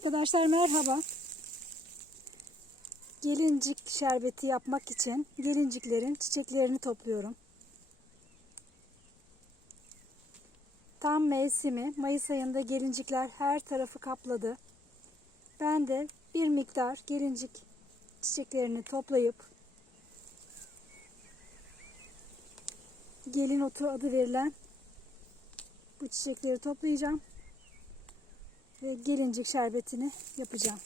Arkadaşlar merhaba. Gelincik şerbeti yapmak için gelinciklerin çiçeklerini topluyorum. Tam mevsimi Mayıs ayında gelincikler her tarafı kapladı. Ben de bir miktar gelincik çiçeklerini toplayıp gelin otu adı verilen bu çiçekleri toplayacağım ve gelincik şerbetini yapacağım.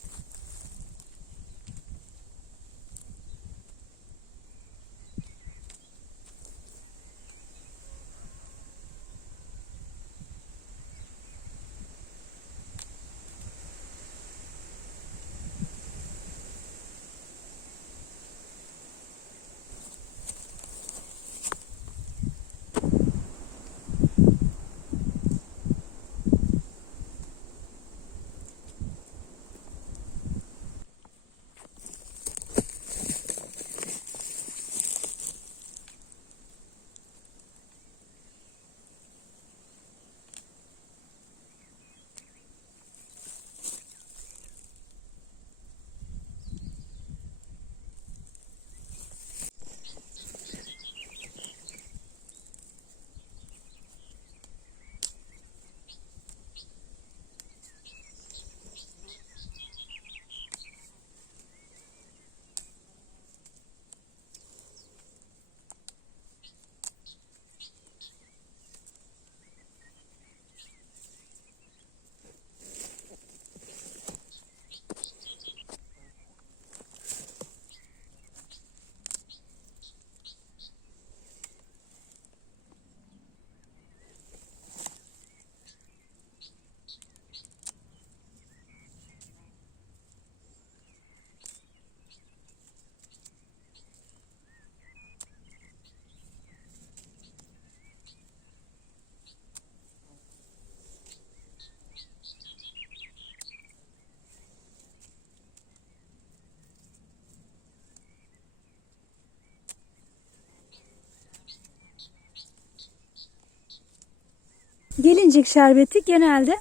Gelincik şerbeti genelde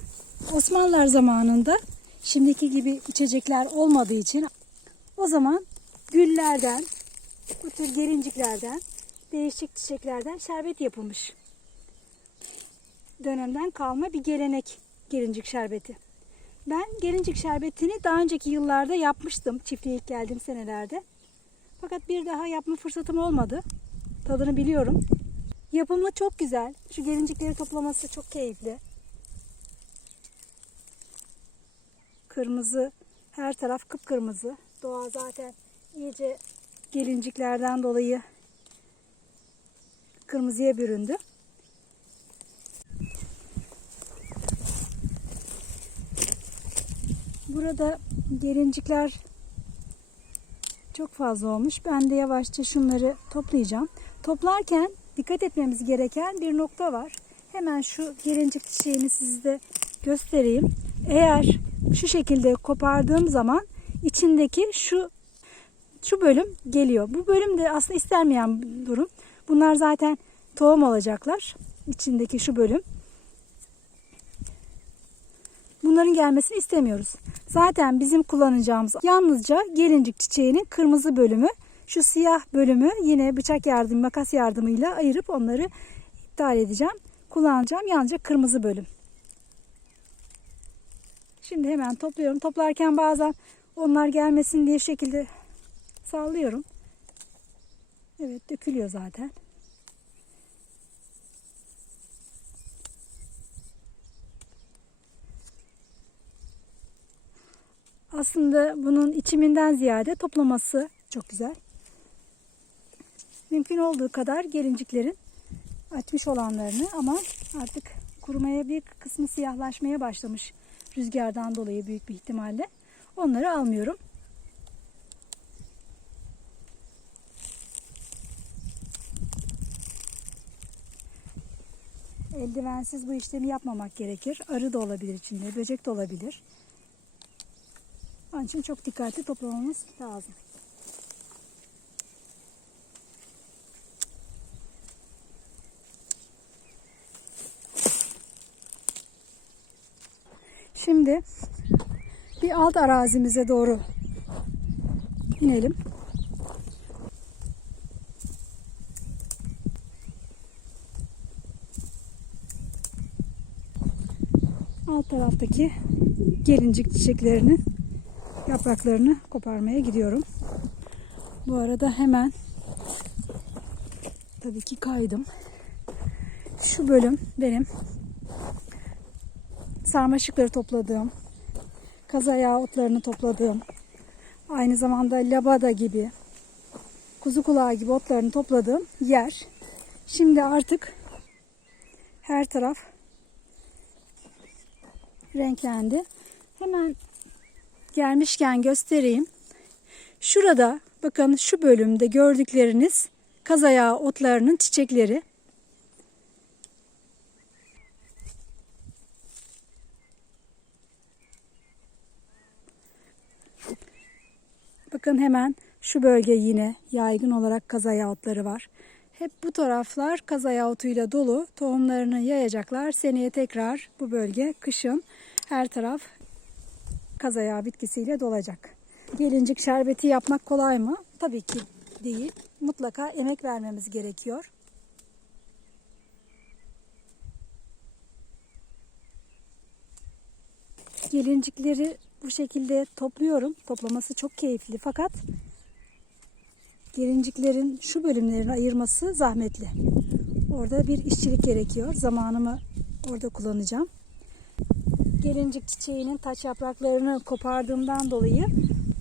Osmanlılar zamanında şimdiki gibi içecekler olmadığı için o zaman güllerden, bu tür gelinciklerden, değişik çiçeklerden şerbet yapılmış. Dönemden kalma bir gelenek gelincik şerbeti. Ben gelincik şerbetini daha önceki yıllarda yapmıştım çiftliğe ilk geldiğim senelerde. Fakat bir daha yapma fırsatım olmadı. Tadını biliyorum. Yapımı çok güzel. Şu gelincikleri toplaması çok keyifli. Kırmızı, her taraf kıpkırmızı. Doğa zaten iyice gelinciklerden dolayı kırmızıya büründü. Burada gelincikler çok fazla olmuş. Ben de yavaşça şunları toplayacağım. Toplarken dikkat etmemiz gereken bir nokta var. Hemen şu gelincik çiçeğini size göstereyim. Eğer şu şekilde kopardığım zaman içindeki şu şu bölüm geliyor. Bu bölüm de aslında istenmeyen durum. Bunlar zaten tohum olacaklar. İçindeki şu bölüm. Bunların gelmesini istemiyoruz. Zaten bizim kullanacağımız yalnızca gelincik çiçeğinin kırmızı bölümü. Şu siyah bölümü yine bıçak yardımı, makas yardımıyla ayırıp onları iptal edeceğim. Kullanacağım yalnızca kırmızı bölüm. Şimdi hemen topluyorum. Toplarken bazen onlar gelmesin diye şekilde sallıyorum. Evet dökülüyor zaten. Aslında bunun içiminden ziyade toplaması çok güzel. Mümkün olduğu kadar gelinciklerin açmış olanlarını ama artık kurumaya bir kısmı siyahlaşmaya başlamış rüzgardan dolayı büyük bir ihtimalle. Onları almıyorum. Eldivensiz bu işlemi yapmamak gerekir. Arı da olabilir içinde, böcek de olabilir. Onun için çok dikkatli toplamamız lazım. Şimdi bir alt arazimize doğru inelim. Alt taraftaki gelincik çiçeklerinin yapraklarını koparmaya gidiyorum. Bu arada hemen tabii ki kaydım. Şu bölüm benim sarmaşıkları topladığım, kazayağı otlarını topladığım, aynı zamanda labada gibi, kuzu kulağı gibi otlarını topladığım yer. Şimdi artık her taraf renklendi. Hemen gelmişken göstereyim. Şurada bakın şu bölümde gördükleriniz kazayağı otlarının çiçekleri. Bakın hemen şu bölge yine yaygın olarak kazayağı otları var. Hep bu taraflar kazayağı otuyla dolu. Tohumlarını yayacaklar. Seneye tekrar bu bölge kışın her taraf kazayağı bitkisiyle dolacak. Gelincik şerbeti yapmak kolay mı? Tabii ki değil. Mutlaka emek vermemiz gerekiyor. Gelincikleri bu şekilde topluyorum. Toplaması çok keyifli fakat gelinciklerin şu bölümlerini ayırması zahmetli. Orada bir işçilik gerekiyor. Zamanımı orada kullanacağım. Gelincik çiçeğinin taç yapraklarını kopardığımdan dolayı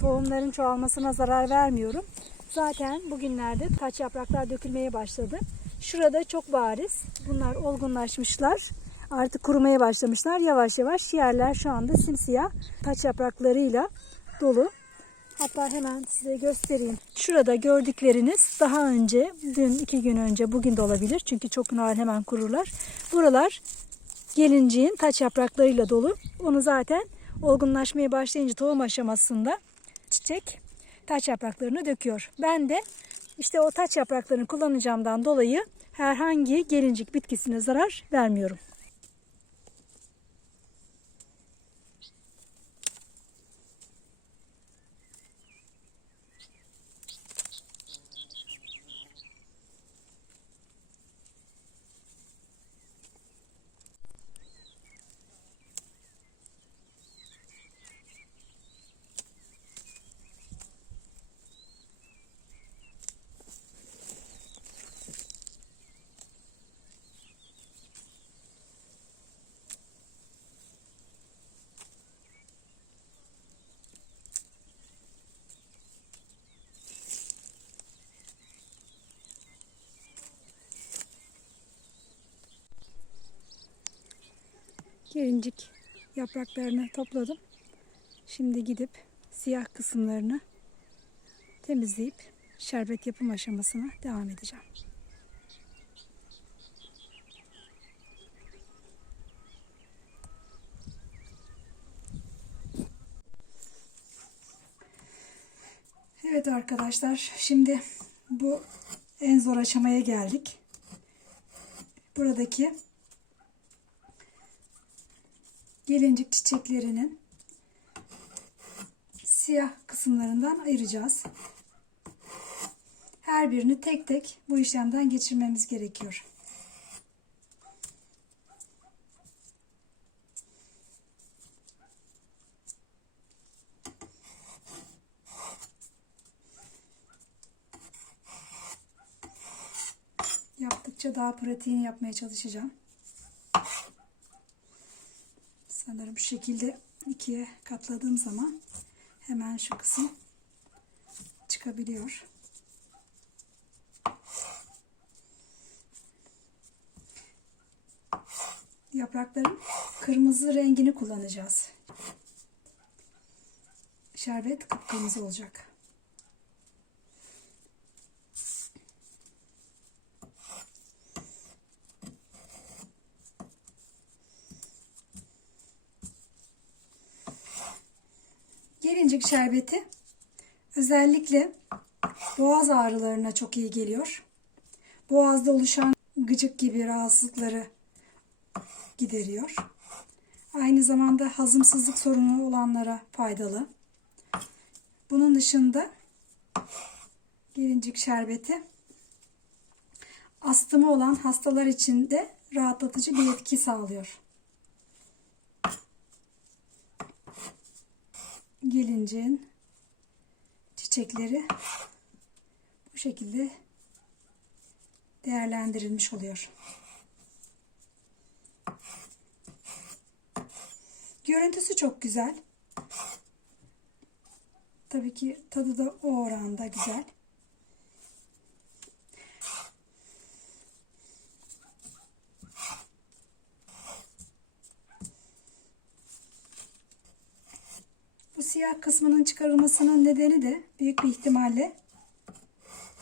tohumların çoğalmasına zarar vermiyorum. Zaten bugünlerde taç yapraklar dökülmeye başladı. Şurada çok bariz. Bunlar olgunlaşmışlar. Artık kurumaya başlamışlar. Yavaş yavaş yerler şu anda simsiyah taç yapraklarıyla dolu. Hatta hemen size göstereyim. Şurada gördükleriniz daha önce, dün iki gün önce, bugün de olabilir. Çünkü çok narin hemen kururlar. Buralar gelinciğin taç yapraklarıyla dolu. Onu zaten olgunlaşmaya başlayınca tohum aşamasında çiçek taç yapraklarını döküyor. Ben de işte o taç yapraklarını kullanacağımdan dolayı herhangi gelincik bitkisine zarar vermiyorum. Gelincik yapraklarını topladım. Şimdi gidip siyah kısımlarını temizleyip şerbet yapım aşamasına devam edeceğim. Evet arkadaşlar şimdi bu en zor aşamaya geldik. Buradaki gelincik çiçeklerinin siyah kısımlarından ayıracağız. Her birini tek tek bu işlemden geçirmemiz gerekiyor. Yaptıkça daha pratiğini yapmaya çalışacağım. Şekilde ikiye katladığım zaman hemen şu kısım çıkabiliyor. Yaprakların kırmızı rengini kullanacağız. Şerbet kıpkırmızı olacak. Şerbeti özellikle boğaz ağrılarına çok iyi geliyor. Boğazda oluşan gıcık gibi rahatsızlıkları gideriyor. Aynı zamanda hazımsızlık sorunu olanlara faydalı. Bunun dışında gelincik şerbeti astımı olan hastalar için de rahatlatıcı bir etki sağlıyor. Gelincin çiçekleri bu şekilde değerlendirilmiş oluyor. Görüntüsü çok güzel. Tabii ki tadı da o oranda güzel. Siyah kısmının çıkarılmasının nedeni de büyük bir ihtimalle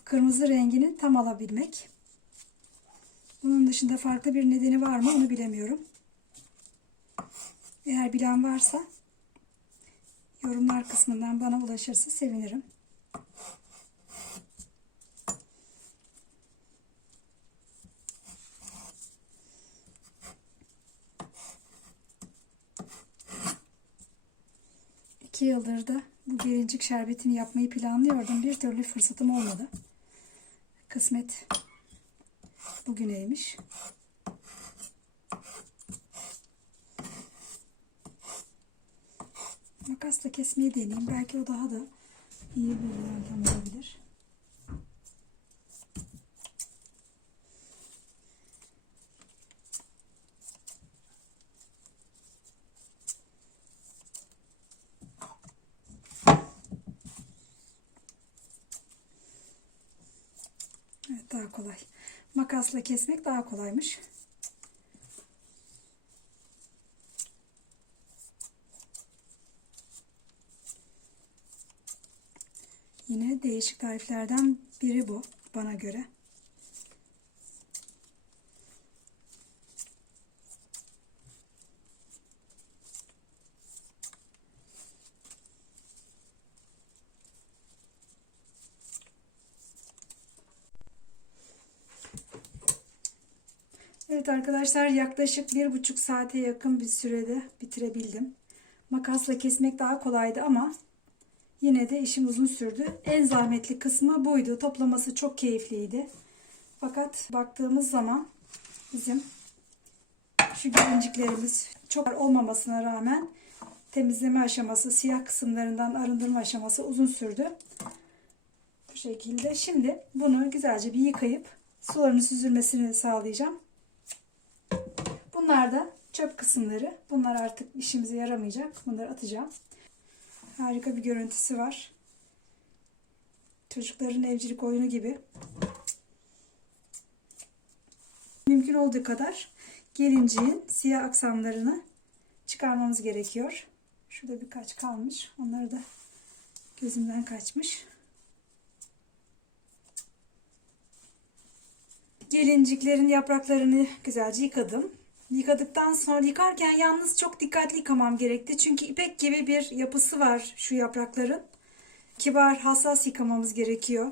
kırmızı rengini tam alabilmek. Bunun dışında farklı bir nedeni var mı onu bilemiyorum. Eğer bilen varsa yorumlar kısmından bana ulaşırsa sevinirim. İki yıldır da bu gelincik şerbetini yapmayı planlıyordum. Bir türlü fırsatım olmadı. Kısmet bugüneymiş. Makasla kesmeyi deneyeyim. Belki o daha da iyi bir yöntem olabilir. Evet daha kolay. Makasla kesmek daha kolaymış. Yine değişik tariflerden biri bu bana göre. Evet arkadaşlar yaklaşık bir buçuk saate yakın bir sürede bitirebildim. Makasla kesmek daha kolaydı ama Yine de işim uzun sürdü. En zahmetli kısmı buydu. Toplaması çok keyifliydi. Fakat baktığımız zaman bizim şu gelinciklerimiz çok olmamasına rağmen temizleme aşaması, siyah kısımlarından arındırma aşaması uzun sürdü. Bu şekilde. Şimdi bunu güzelce bir yıkayıp sularının süzülmesini sağlayacağım. Bunlar da çöp kısımları. Bunlar artık işimize yaramayacak. Bunları atacağım. Harika bir görüntüsü var. Çocukların evcilik oyunu gibi. Mümkün olduğu kadar gelinciğin siyah aksamlarını çıkarmamız gerekiyor. Şurada birkaç kalmış. Onları da gözümden kaçmış. Gelinciklerin yapraklarını güzelce yıkadım. Yıkadıktan sonra yıkarken yalnız çok dikkatli yıkamam gerekti. Çünkü ipek gibi bir yapısı var şu yaprakların. Kibar, hassas yıkamamız gerekiyor.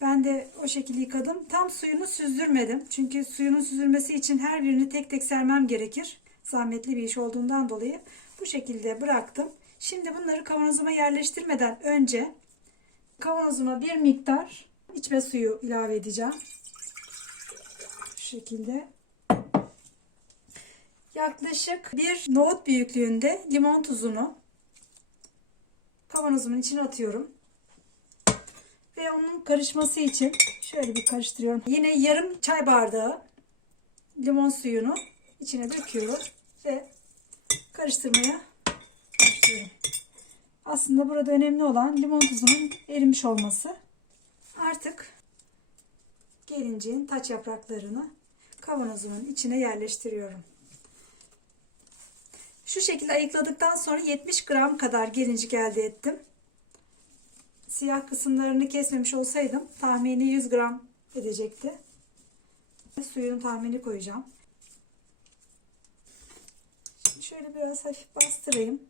Ben de o şekilde yıkadım. Tam suyunu süzdürmedim. Çünkü suyunun süzülmesi için her birini tek tek sermem gerekir. Zahmetli bir iş olduğundan dolayı bu şekilde bıraktım. Şimdi bunları kavanozuma yerleştirmeden önce kavanozuma bir miktar içme suyu ilave edeceğim. Bu şekilde yaklaşık bir nohut büyüklüğünde limon tuzunu kavanozumun içine atıyorum. Ve onun karışması için şöyle bir karıştırıyorum. Yine yarım çay bardağı limon suyunu içine döküyorum ve karıştırmaya başlıyorum. Aslında burada önemli olan limon tuzunun erimiş olması. Artık gelinciğin taç yapraklarını kavanozumun içine yerleştiriyorum. Şu şekilde ayıkladıktan sonra 70 gram kadar gelincik elde ettim. Siyah kısımlarını kesmemiş olsaydım tahmini 100 gram edecekti. Suyunu tahmini koyacağım. Şimdi şöyle biraz hafif bastırayım.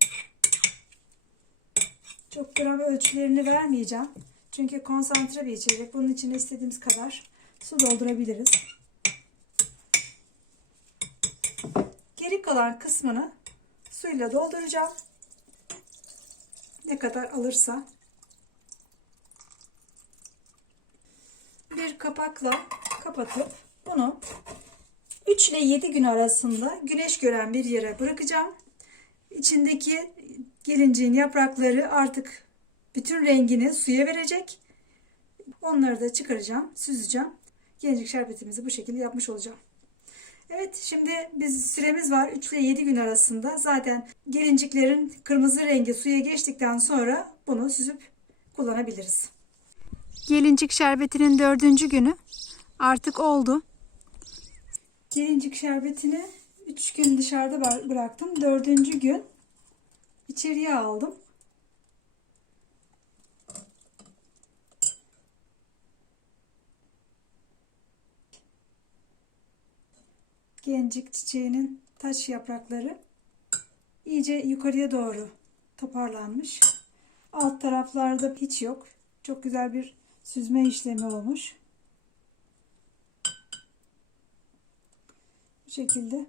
Çok gram ölçülerini vermeyeceğim. Çünkü konsantre bir içecek. Bunun içine istediğimiz kadar su doldurabiliriz. Geri kalan kısmını suyla dolduracağım. Ne kadar alırsa. Bir kapakla kapatıp bunu 3 ile 7 gün arasında güneş gören bir yere bırakacağım. İçindeki gelinciğin yaprakları artık bütün rengini suya verecek. Onları da çıkaracağım, süzeceğim. Gelincik şerbetimizi bu şekilde yapmış olacağım. Evet şimdi biz süremiz var 3 ile 7 gün arasında. Zaten gelinciklerin kırmızı rengi suya geçtikten sonra bunu süzüp kullanabiliriz. Gelincik şerbetinin dördüncü günü artık oldu. Gelincik şerbetini 3 gün dışarıda bıraktım. Dördüncü gün içeriye aldım. Gencik çiçeğinin taç yaprakları iyice yukarıya doğru toparlanmış. Alt taraflarda hiç yok. Çok güzel bir süzme işlemi olmuş. Bu şekilde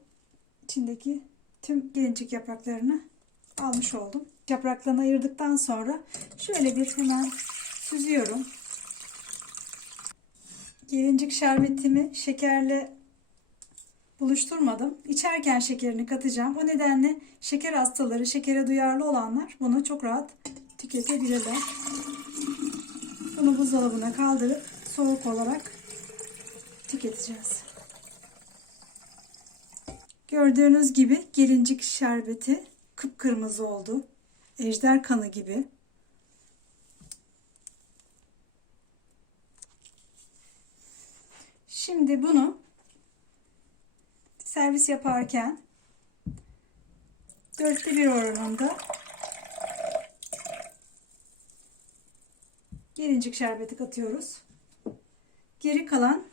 içindeki tüm gelincik yapraklarını almış oldum. Yapraklarını ayırdıktan sonra şöyle bir hemen süzüyorum. Gelincik şerbetimi şekerle buluşturmadım. İçerken şekerini katacağım. O nedenle şeker hastaları, şekere duyarlı olanlar bunu çok rahat tüketebilirler. Bunu buzdolabına kaldırıp soğuk olarak tüketeceğiz. Gördüğünüz gibi gelincik şerbeti kıpkırmızı oldu. Ejder kanı gibi. Şimdi bunu servis yaparken dörtte bir oranında gelincik şerbeti katıyoruz. Geri kalan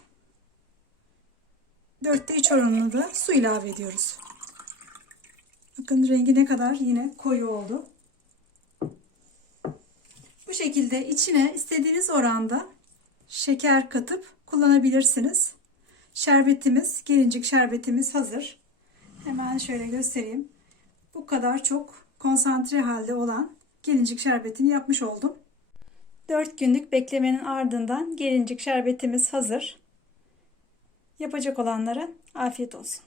dörtte üç oranında da su ilave ediyoruz. Bakın rengi ne kadar yine koyu oldu. Bu şekilde içine istediğiniz oranda şeker katıp kullanabilirsiniz. Şerbetimiz, gelincik şerbetimiz hazır. Hemen şöyle göstereyim. Bu kadar çok konsantre halde olan gelincik şerbetini yapmış oldum. 4 günlük beklemenin ardından gelincik şerbetimiz hazır. Yapacak olanlara afiyet olsun.